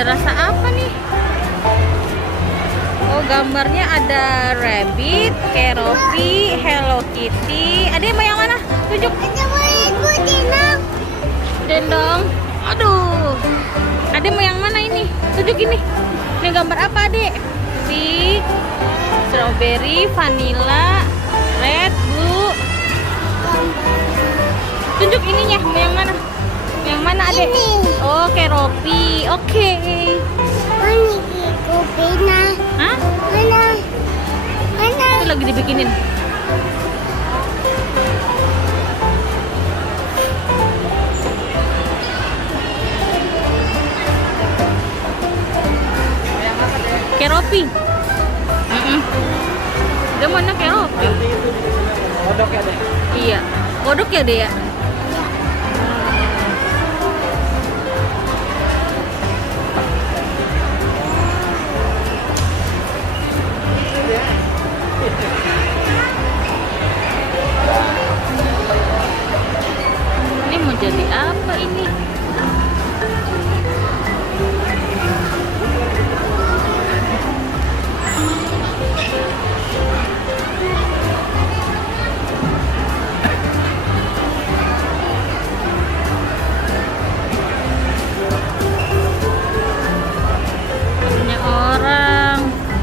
Ada rasa apa nih? Oh, gambarnya ada rabbit, Keroppi, Hello Kitty. Ada yang mau yang mana? Tunjuk. Dendong. Aduh. Ada mau yang mana ini? Tunjuk ini. Ini gambar apa, Adek? Pink, strawberry, vanilla, red, blue. Tunjuk ininya, mau yang mana? Yang mana, Adek? Ini. Oh, Keroppi. Oke. Hah? Itu lagi dibikinin. Keroppi. Dia mana Keroppi? Kodok ya deh. Iya. Kodok ya, Dek ya? Ini mau jadi apa ini?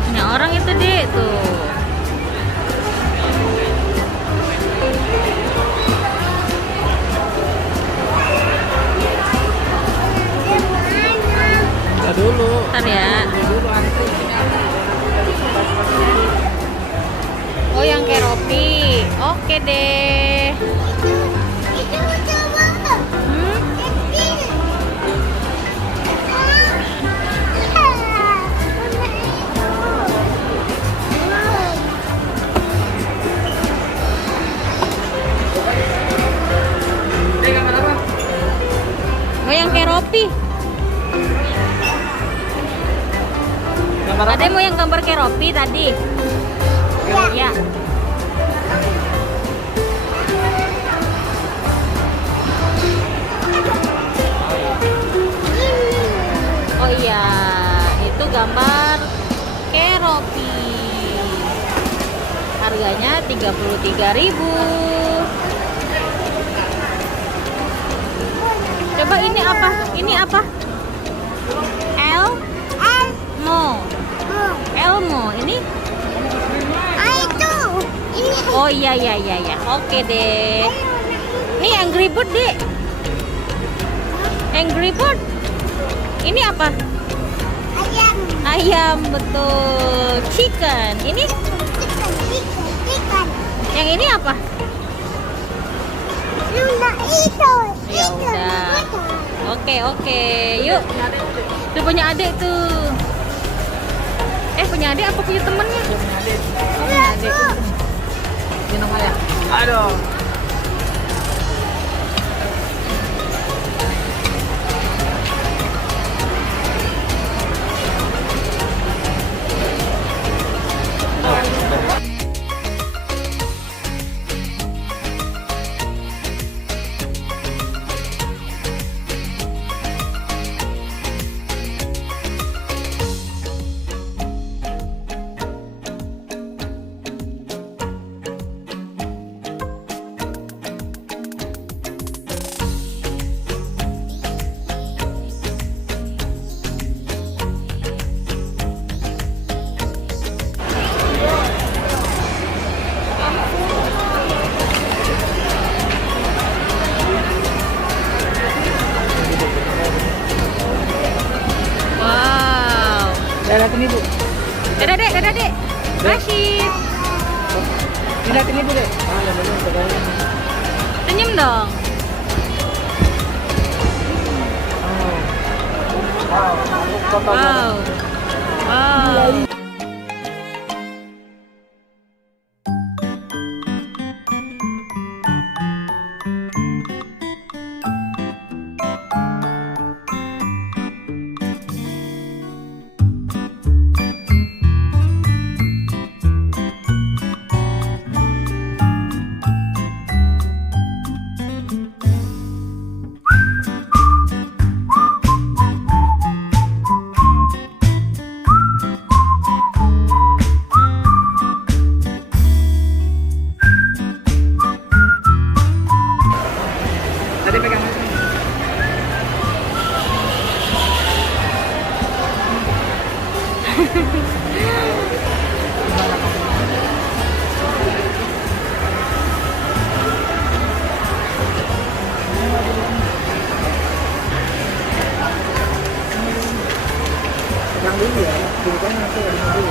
Punya orang itu, Dek, tuh. Dulu. Ntar ya. Dulu antri. Oh, yang Keroppi. Oke deh. Hmm? Oh, yang Keroppi. Gambar Ada yang mau yang gambar Keroppi tadi? Ya. Oh iya, itu gambar Keroppi. Harganya 33.000. Coba ini apa? Ini apa? Elmo. Ini? Oh iya. Oke deh. Ini Angry Bird, Dek. Angry Bird. Ini apa? Ayam, betul. Chicken. Ini? Yang ini apa? Ya udah. Oke. Yuk. Tuh punya adik tuh. Punya adik apa punya temennya? Punya adik. Oh, punya adik. Minum aja. Aduh. Lihatin ibu. Dadah, Dek. Rashid. Lihatin ibu, Dek. Senyum dong. Wow. Pegang dulu ya, bukan nanti ada dulu.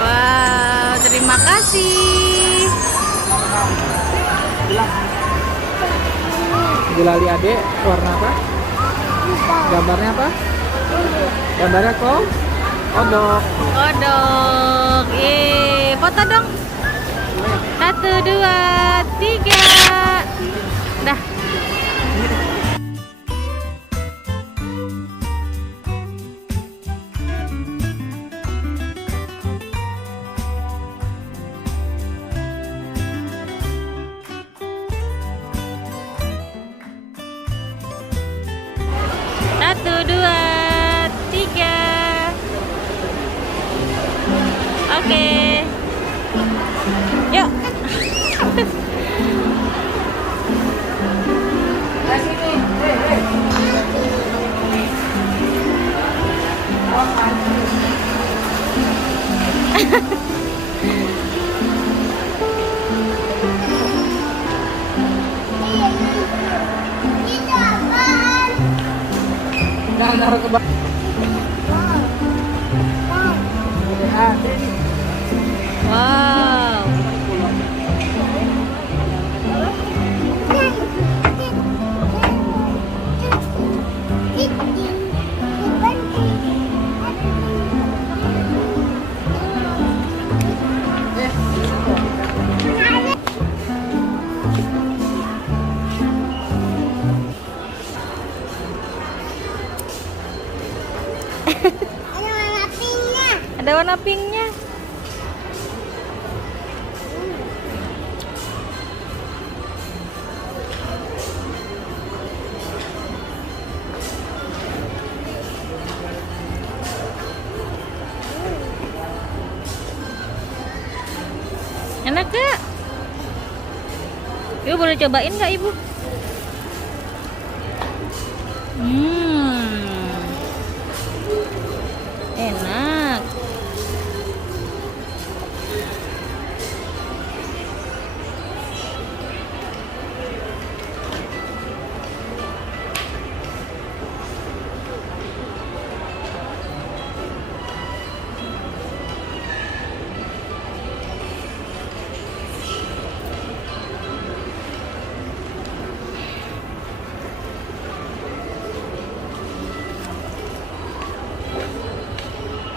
Wow, terima kasih. Gulali adek warna apa? Gambarnya apa? Gambarnya kok? Kodok. Kodok. Foto dong. 1, 2, 3. Dah. Satu, dua, tiga. Oke. Yuk. Jangan naruh ke bawah. Wow. Ada warna pinknya. Enak gak? Ibu boleh cobain gak ibu? Enak.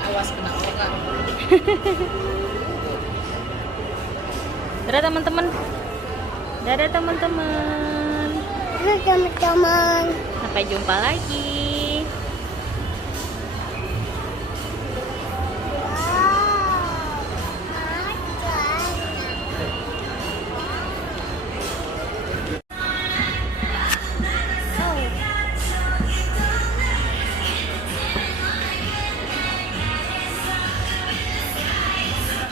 Awas kena orang. Dadah teman-teman. Dadah teman-teman. Halo teman-teman. Sampai jumpa lagi. Wow.